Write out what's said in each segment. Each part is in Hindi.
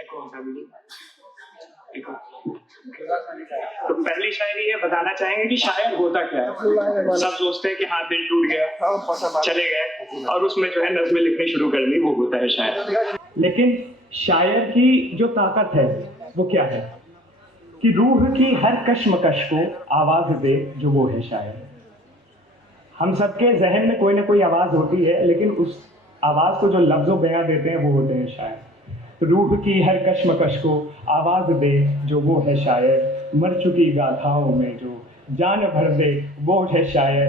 एको एको। तो पहली शायरी ये बताना चाहेंगे कि शायर होता क्या है। सब सोचते हैं कि हाँ दिल टूट गया चले गए और उसमें जो है नज़्में लिखनी शुरू कर दी, वो होता है शायर। लेकिन शायर की जो ताकत है वो क्या है कि रूह की हर कश्मकश को आवाज दे, जो वो है शायर। हम सबके जहन में कोई ना कोई आवाज होती है, लेकिन उस आवाज को जो लफ्जों बयां देते हैं वो होते हैं शायर। तो रूह की हर कश्मकश को आवाज दे, जो वो है शायर। मर चुकी गाथाओं में जो जान भर दे, वो है शायर।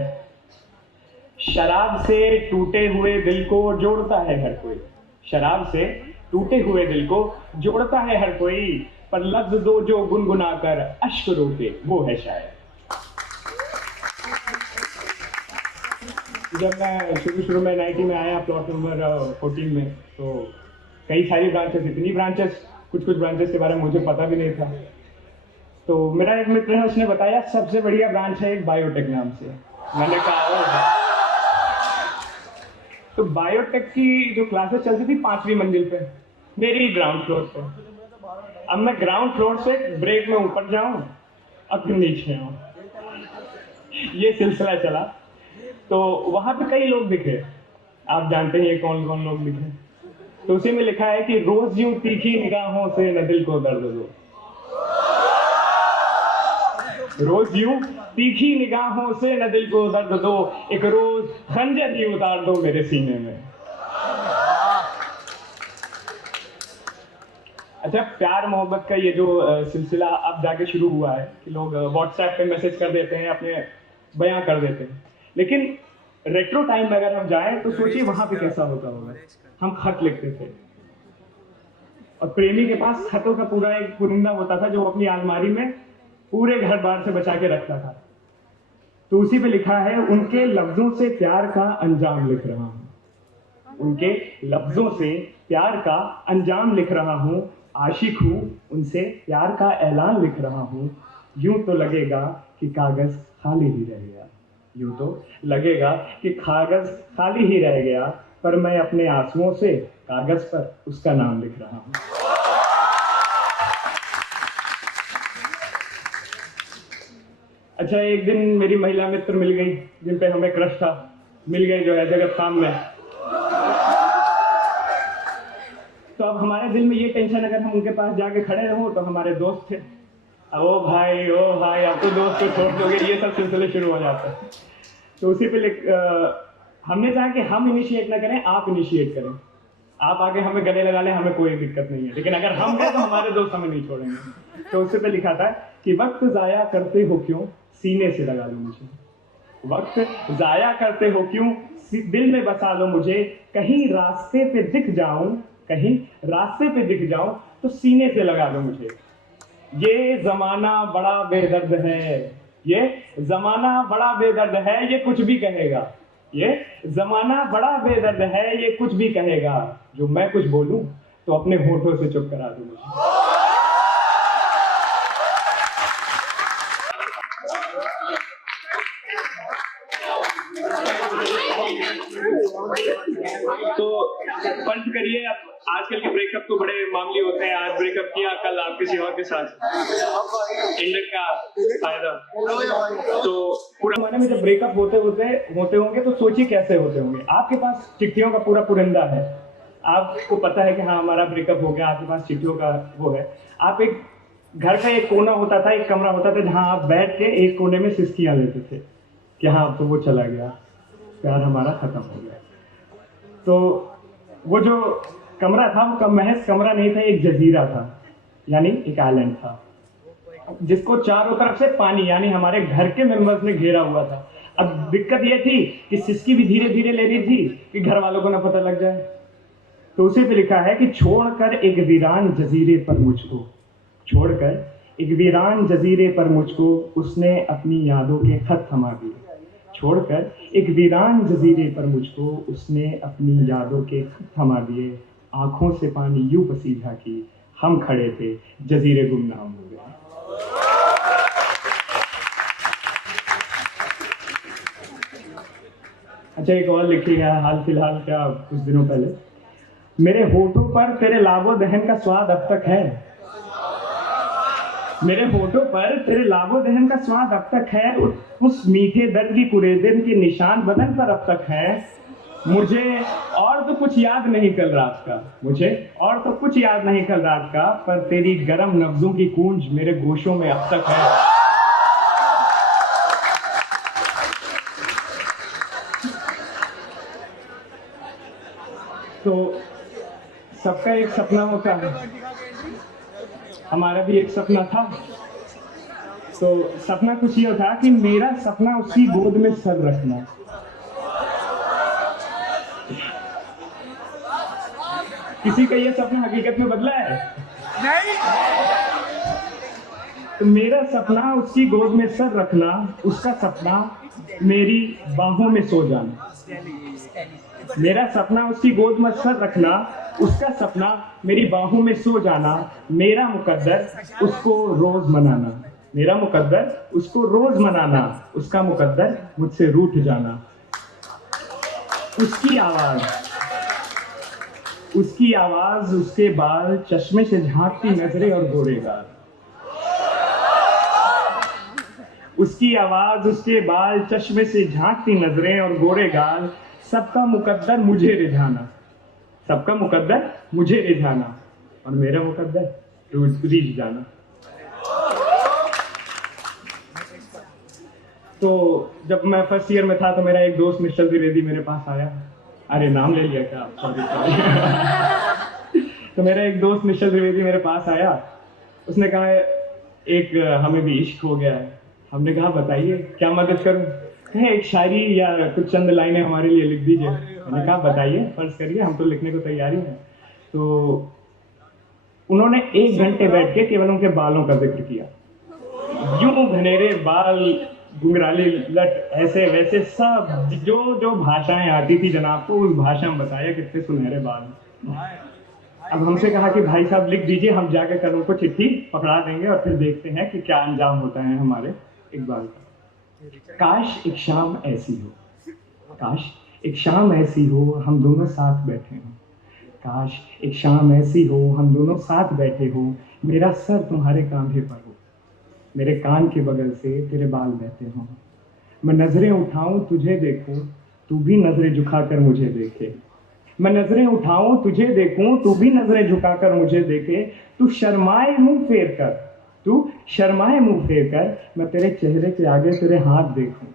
शराब से टूटे हुए दिल को जोड़ता है हर कोई, शराब से टूटे हुए दिल को जोड़ता है हर कोई, पर लफ्ज दो जो गुनगुना कर अश्क रोके, वो है शायर। जब मैं शुरू में NIT में आया प्लॉट नंबर 14 में, तो कई सारी ब्रांचेस, इतनी ब्रांचेस, कुछ ब्रांचेस के बारे में मुझे पता भी नहीं था। तो मेरा एक मित्र है, उसने बताया सबसे बढ़िया ब्रांच है एक बायोटेक नाम से। मैंने कहा तो बायोटेक की जो क्लासेस चलती थी 5वीं मंजिल पे, मेरी ग्राउंड फ्लोर पे। अब मैं ग्राउंड फ्लोर से ब्रेक में ऊपर जाऊं और फिर नीचे आऊं, ये सिलसिला चला। तो वहां पे कई लोग दिखे, आप जानते हैं ये कौन कौन लोग दिखे। तो उसी में लिखा है कि रोज यूं तीखी निगाहों से न दिल को दर्द दो, रोज यूं तीखी निगाहों से न दिल को दर्द दो, एक रोज खंजर ही उतार दो मेरे सीने में। अच्छा, प्यार मोहब्बत का ये जो सिलसिला अब जाके शुरू हुआ है कि लोग व्हाट्सएप पे मैसेज कर देते हैं, अपने बयां कर देते हैं। लेकिन रेट्रो टाइम में अगर हम जाएं तो सोचिए वहां पे कैसा होता होगा। हम खत लिखते थे और प्रेमी के पास खतों का पूरा एक पुरिंदा होता था जो अपनी अलमारी में पूरे घर बार से बचा के रखता था। तो उसी पे लिखा है, उनके लफ्जों से प्यार का अंजाम लिख रहा हूं, उनके लफ्जों से प्यार का अंजाम लिख रहा हूं। आशिक हूं, उनसे प्यार का ऐलान लिख रहा हूं। यूं तो लगेगा कि कागज खाली ही रह गया, यूं तो लगेगा कि कागज खाली ही रह गया, पर मैं अपने आंसुओं से कागज पर उसका नाम लिख रहा हूं। अच्छा, एक दिन मेरी महिला मित्र मिल गई जिन पे हमें क्रश था, मिल गए जो है जगत काम में। तो अब हमारे दिल में ये टेंशन, अगर हम उनके पास जाके खड़े रहो तो हमारे दोस्त थे, ओ भाई अब तो दोस्त को छोड़ दोगे, ये सब सिलसिले शुरू हो जाते हैं। तो उसी पे हमने चाहा कि हम इनिशिएट ना करें, आप इनिशिएट करें। आप आगे हमें गले लगा लें, हमें कोई दिक्कत नहीं है, लेकिन अगर हम गए तो हमारे दोस्त हमें नहीं छोड़ेंगे। तो उसी पे लिखा था कि वक्त जाया करते हो क्यों, सीने से लगा लो मुझे। वक्त जाया करते हो क्यों, दिल में बसा लो मुझे। कहीं रास्ते पे दिख जाऊं, कहीं रास्ते पे दिख जाऊं तो सीने से लगा दो मुझे। ये जमाना बड़ा बेदर्द है, ये जमाना बड़ा बेदर्द है, ये कुछ भी कहेगा। ये जमाना बड़ा बेदर्द है, ये कुछ भी कहेगा। जो मैं कुछ बोलूं तो अपने होठों से चुप करा दो मुझे। तो फर्ज करिए, अब आजकल के ब्रेकअप तो बड़े मामूली होते हैं। आज ब्रेकअप किया, कल आप किसी और के साथ, इंडक का फायदा। तो पूरा माने में जब ब्रेकअप होते होंगे तो सोचिए कैसे होते होंगे। आपके पास चिट्ठियों का पूरा पुरिंदा है, आपको पता है कि हाँ हमारा ब्रेकअप हो गया, आपके पास चिट्ठियों का वो है। आप एक घर का एक कोना होता था, एक कमरा होता था जहाँ आप बैठ के एक कोने में सिसकियां लेते थे कि हाँ अब तो वो चला गया, प्यार हमारा खत्म हो गया। तो वो जो कमरा था वो महज कमरा नहीं था, एक जजीरा था, यानी एक आइलैंड था जिसको चारों तरफ से पानी यानी हमारे घर के मेंबर्स ने घेरा हुआ था। अब दिक्कत ये थी कि सिसकी भी धीरे धीरे ले रही थी कि घर वालों को ना पता लग जाए। तो उसी पे लिखा है कि छोड़कर एक वीरान जजीरे पर मुझको, छोड़कर एक वीरान जजीरे पर मुझको उसने अपनी यादों के खत थमा दिए। छोड़कर एक वीरान जजीरे पर मुझको उसने अपनी यादों के खत थमा दिए। आंखों से पानी यूं पसीजा कि हम खड़े थे, जजीरे गुमनाम हो गए। अच्छा, एक और लिखी है हाल फिलहाल क्या कुछ दिनों पहले, मेरे होठों पर तेरे लाबो दहन का स्वाद अब तक है, मेरे होठों पर तेरे लाबो दहन का स्वाद अब तक है, उस मीठे दर्द की कुरेदन के निशान बदन पर अब तक है। मुझे और तो कुछ याद नहीं कल रात का, मुझे और तो कुछ याद नहीं कल रात का, पर तेरी गरम नब्जों की गूंज मेरे गोशों में अब तक है। तो सबका एक सपना होता है, हमारा भी एक सपना था। तो सपना कुछ ये था कि मेरा सपना उसकी गोद में सर रखना। किसी का ये सपना हकीकत में बदला है? नहीं। तो मेरा सपना उसकी गोद में सर रखना, उसका सपना मेरी बाहों में सो जाना। मेरा सपना उसकी गोद में सर रखना, उसका सपना मेरी बाहों में सो जाना। मेरा मुकद्दर उसको रोज मनाना, मेरा मुकद्दर उसको रोज मनाना, उसका मुकद्दर मुझसे रूठ जाना। उसकी आवाज, उसके बाल, चश्मे से झांकती नजरें और गोरे गाल। उसकी आवाज, उसके बाल, चश्मे से झांकती नजरें और गोरे गाल। सबका मुकद्दर मुझे रिझाना, सबका मुकद्दर मुझे रिझाना, और मेरा मुकद्दर रिझ जाना। तो जब मैं फर्स्ट ईयर में था तो मेरा एक दोस्त मिस्टर द्विवेदी मेरे पास आया। अरे नाम ले लिया क्या? सॉरी। तो मेरा एक दोस्त मिस्टर द्विवेदी मेरे पास आया, उसने कहा एक हमें भी इश्क हो गया है। हमने कहा बताइए क्या मदद करूं? कहे एक शायरी या कुछ चंद लाइनें हमारे लिए लिख दीजिए। मैंने कहा बताइए, फर्ज करिए, हम तो लिखने को तैयार ही हैं। तो उन्होंने 1 घंटे बैठ के केवल उनके बालों का जिक्र किया। यूं घनेरे बाल, घुंघराले लट, ऐसे वैसे सब जो भाषाएं आती थी जनाब को, उस भाषा में बताया कितने सुनहरे बाल। अब हमसे कहा कि भाई साहब लिख दीजिए, हम जाकर कल उनको चिट्ठी पकड़ा देंगे और फिर देखते हैं कि क्या अंजाम होता है हमारे इकबाल का। काश एक शाम ऐसी हो, काश एक शाम ऐसी हो, हम दोनों साथ बैठे हों। काश एक शाम ऐसी हो, हम दोनों साथ बैठे हो, मेरा सर तुम्हारे कांधे पर हो, मेरे कान के बगल से तेरे बाल बहते हों। मैं नजरें उठाऊं तुझे देखूं, तू भी नजरें झुकाकर मुझे देखे। मैं नजरें उठाऊं तुझे देखूं, तू भी नजरें झुकाकर मुझे देखे। तू शर्माए मुंह फेर कर, तू शर्माए मुंह फेर कर, मैं तेरे चेहरे के आगे तेरे हाथ देखूं।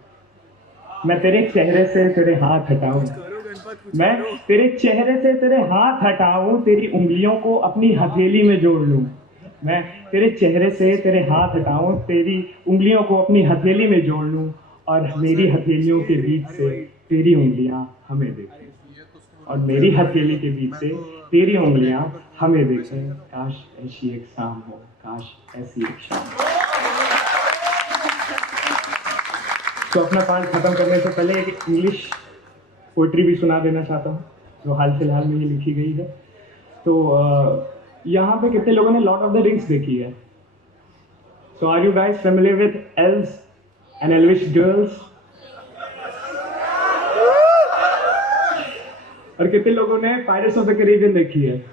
मैं तेरे चेहरे से तेरे हाथ हटाऊं, मैं तेरे चेहरे से तेरे हाथ हटाऊं, तेरी उंगलियों को अपनी हथेली में जोड़ लूं। मैं तेरे चेहरे से तेरे हाथ हटाऊं, तेरी उंगलियों को अपनी हथेली में जोड़ लूं, और मेरी हथेलियों के बीच से तेरी उंगलियां हमें देखें, और मेरी हथेली के बीच से तेरी उंगलियां हमें देखें। काश ऐसी एक शाम हो, काश ऐसी एक शाम हो। तो अपना पाठ खत्म करने से पहले एक इंग्लिश पोइट्री भी सुना देना चाहता हूँ, जो हाल फिलहाल में ही लिखी गई है। तो यहाँ पे कितने लोगों ने लॉर्ड ऑफ द रिंग्स देखी है? So are you guys familiar with elves and elvish girls? और कितने लोगों ने पायरेट्स ऑफ द कैरिबियन देखी है?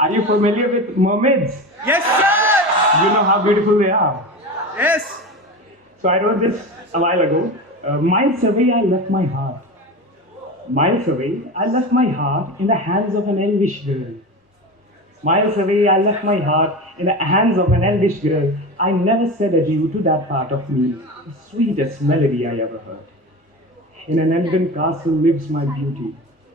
Are you familiar with mermaids? Yes, sir! You know how beautiful they are. Yes! So I wrote this a while ago. Miles away I left my heart. Miles away I left my heart in the hands of an elvish girl. Miles away I left my heart in the hands of an elvish girl. I never said adieu to that part of me, the sweetest melody I ever heard. In an elegant castle lives my beauty.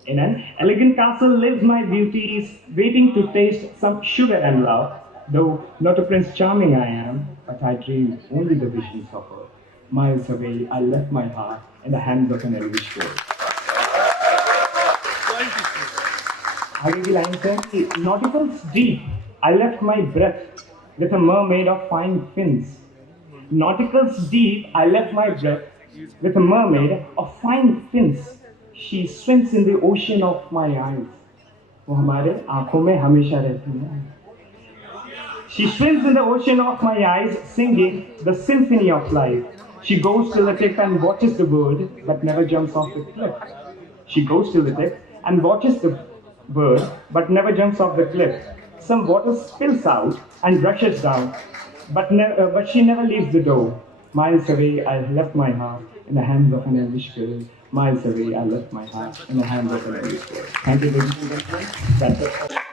In an elegant castle lives my beauty, is waiting to taste some sugar and love. Though not a Prince Charming I am, but I dream only the visions of her. Miles away I left my heart in the hands of an elvish girl. आगे की लाइन है कि nauticals deep I left my breath with a mermaid of fine fins. Nauticals deep I left my breath with a mermaid of fine fins. She swims in the ocean of my eyes. वो हमारे आंखों में हमेशा रहती है। She swims in the ocean of my eyes, singing the symphony of life. She goes till the tip and watches the bird, but never jumps off the cliff. She goes till the tip and watches the bird, but never jumps off the cliff. Some water spills out and rushes down, but she never leaves the door. Miles away, I left my heart in the hands of an English girl. Miles away, I left my heart in the hands of an English girl. Thank you, ladies and gentlemen. That's it.